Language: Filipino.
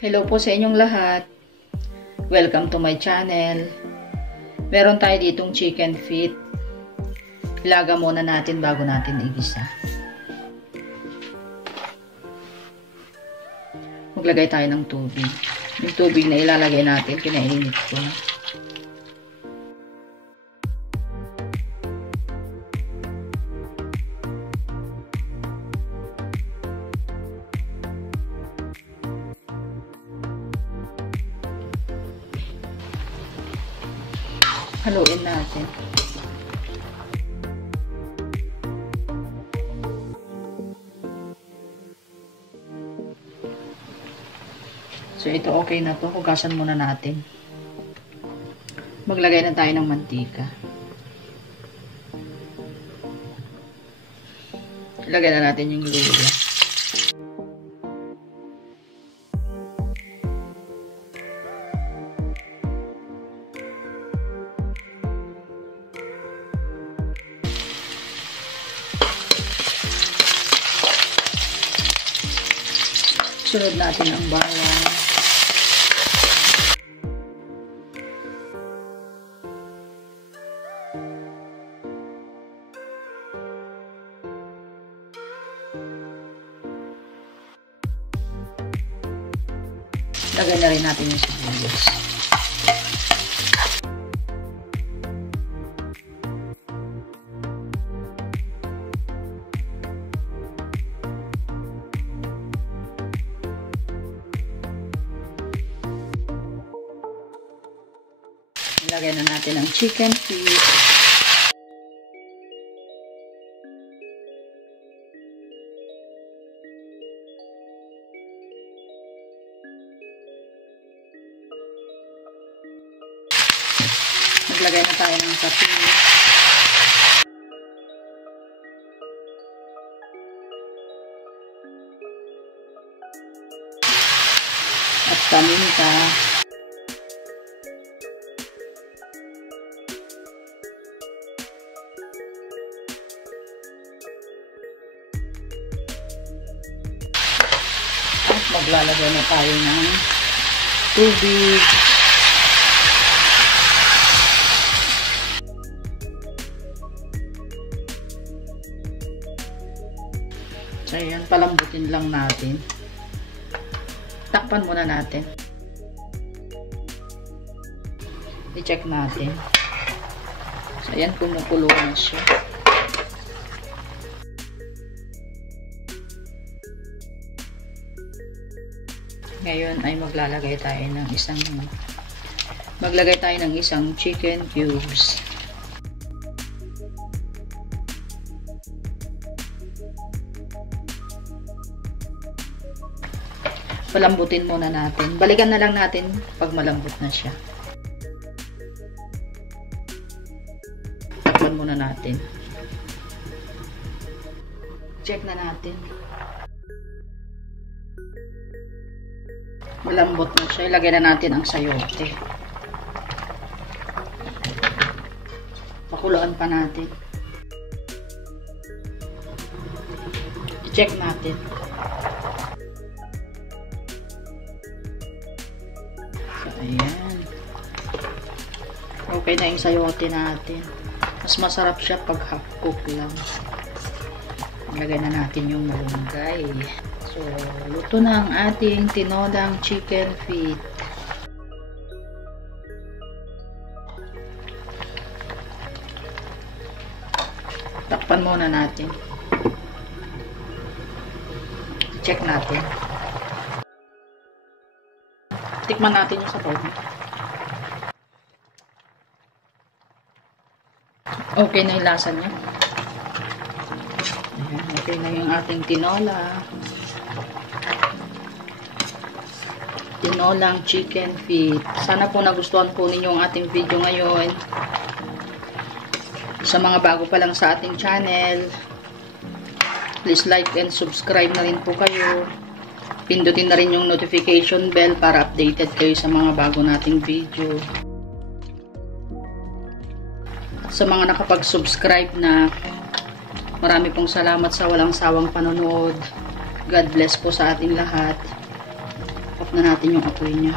Hello po sa inyong lahat. Welcome to my channel. Meron tayo ditong chicken feet. Ilaga muna natin bago natin igisa. Maglagay tayo ng tubig. Yung tubig na ilalagay natin, pinainit ko na. Haluin natin. So, ito okay na to. Hugasan muna natin. Maglagay na tayo ng mantika. Ilagay na natin yung luya. Sunod natin ang bawang. Lagay na rin natin yung sibuyas. Lagay na natin ang chicken feet. Maglagay na tayo ng kape. At paminta. Maglalagay na tayo ng tubig. So, ayan, palambutin lang natin. Takpan muna natin. I-check natin. So, ayan, kumukulo na siya. Ngayon ay maglagay tayo ng isang chicken cubes. Palambutin muna natin. Balikan na lang natin pag malambot na siya. Takpan muna natin. Check na natin. Malambot na siya. Ilagay na natin ang sayote. Pakuluan pa natin. I-check natin. So, ayan. Okay na yung sayote natin. Mas masarap siya pag half cook lang. Ilagay na natin yung malunggay. So, luto na ang ating tinolang chicken feet. Takpan muna natin. Check natin. Tikman natin yung sabaw. Okay na yung lasa niya. Ayan, okay na yung ating tinola. Tinolang chicken feet. Sana po nagustuhan po ninyo ang ating video ngayon. Sa mga bago pa lang sa ating channel, please like and subscribe na rin po kayo. Pindutin na rin yung notification bell para updated kayo sa mga bago nating video. Sa mga nakapag-subscribe na, marami pong salamat sa walang sawang panonood. God bless po sa ating lahat. na natin yung apoy niya.